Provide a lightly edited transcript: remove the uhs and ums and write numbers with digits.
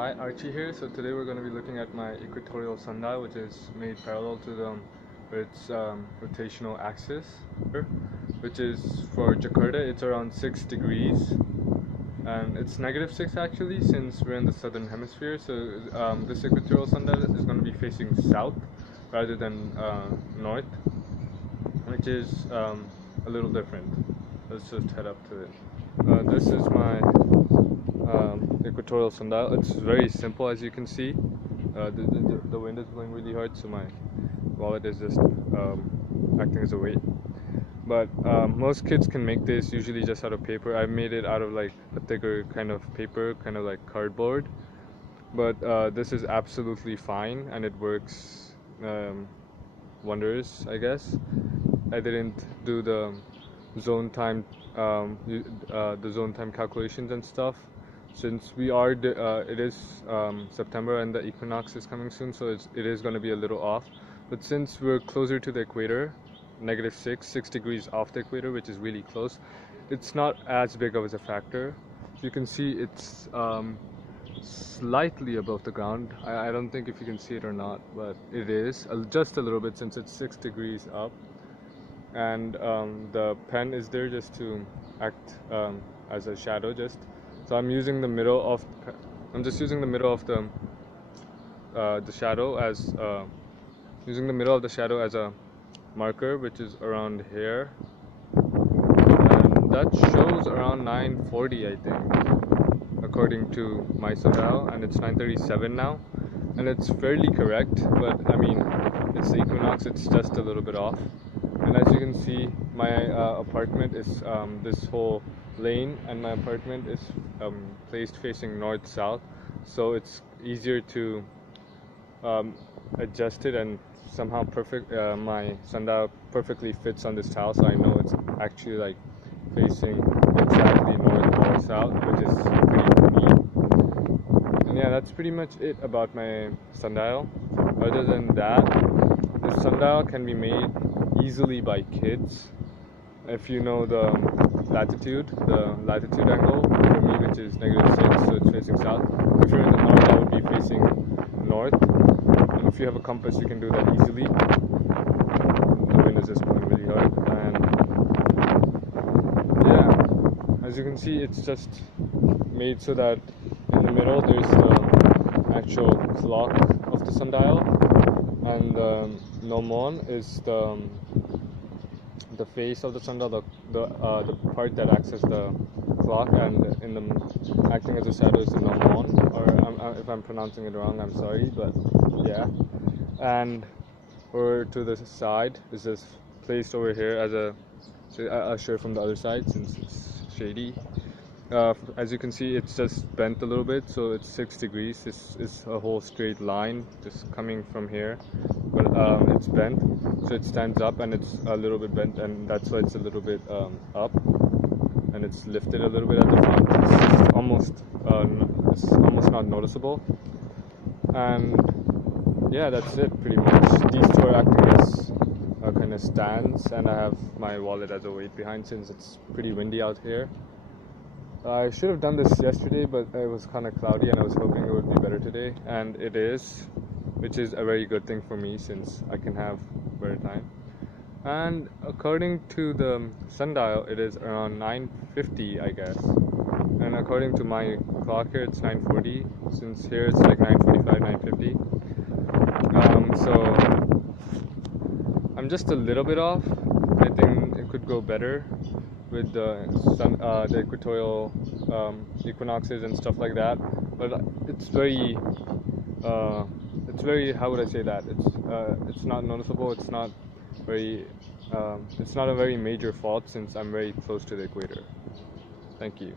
Hi, Archie here. So today we're going to be looking at my equatorial sundial, which is made parallel to its rotational axis, which is for Jakarta. It's around 6 degrees, and it's -6 actually, since we're in the southern hemisphere. So this equatorial sundial is going to be facing south rather than north, which is a little different. Let's just head up to it. This is my equatorial sundial. It's very simple, as you can see. The wind is blowing really hard, so my wallet is just acting as a weight. But most kids can make this usually just out of paper. I made it out of like a thicker kind of paper, kind of like cardboard. But this is absolutely fine, and it works wonders, I guess. I didn't do the zone time calculations and stuff, since it is September and the equinox is coming soon, so it is going to be a little off. But since we're closer to the equator, -6 degrees off the equator, which is really close, it's not as big of a factor. You can see it's slightly above the ground. I don't think if you can see it or not, but it is just a little bit, since it's 6 degrees up. And the pen is there just to act as a shadow. So I'm using the middle of the shadow as a marker, which is around here, and that shows around 9:40, I think, according to my sundial, and it's 9:37 now, and it's fairly correct. But I mean, it's the equinox, it's just a little bit off. And as you can see, my apartment is this whole lane, and my apartment is placed facing north-south, so it's easier to adjust it, and somehow my sundial perfectly fits on this tile, so I know it's actually like facing exactly north or south, which is pretty neat. And yeah, that's pretty much it about my sundial. Other than that, the sundial can be made easily by kids if you know the latitude angle for me, which is -6, so it's facing south. If you're in the north, that would be facing north, and if you have a compass, you can do that easily. The wind is just blowing really hard, and yeah, as you can see, it's just made so that in the middle there's the actual clock of the sundial, and the gnomon is the face of the sundial, the part that acts as the clock, and acting as a shadow is the gnomon, or if I'm pronouncing it wrong, I'm sorry, but yeah. And over to the side is just placed over here I'll show it from the other side since it's shady. As you can see, it's just bent a little bit, so it's 6 degrees. This is a whole straight line just coming from here, but it's bent, so it stands up, and it's a little bit bent, and that's why it's a little bit up, and it's lifted a little bit at the front. It's almost not noticeable. And yeah, that's it pretty much. These two are acting as kind of stands, and I have my wallet as a weight behind, since it's pretty windy out here. I should have done this yesterday, but it was kind of cloudy, and I was hoping it would be better today, and it is, which is a very good thing for me, since I can have better time. And according to the sundial, it is around 9:50, I guess, and according to my clock here, it's 9:40, since here it's like 9:45, 9:50. So I'm just a little bit off. I think it could go better with the equatorial equinoxes and stuff like that, but it's very how would I say that, it's not noticeable. It's not a very major fault, since I'm very close to the equator. Thank you.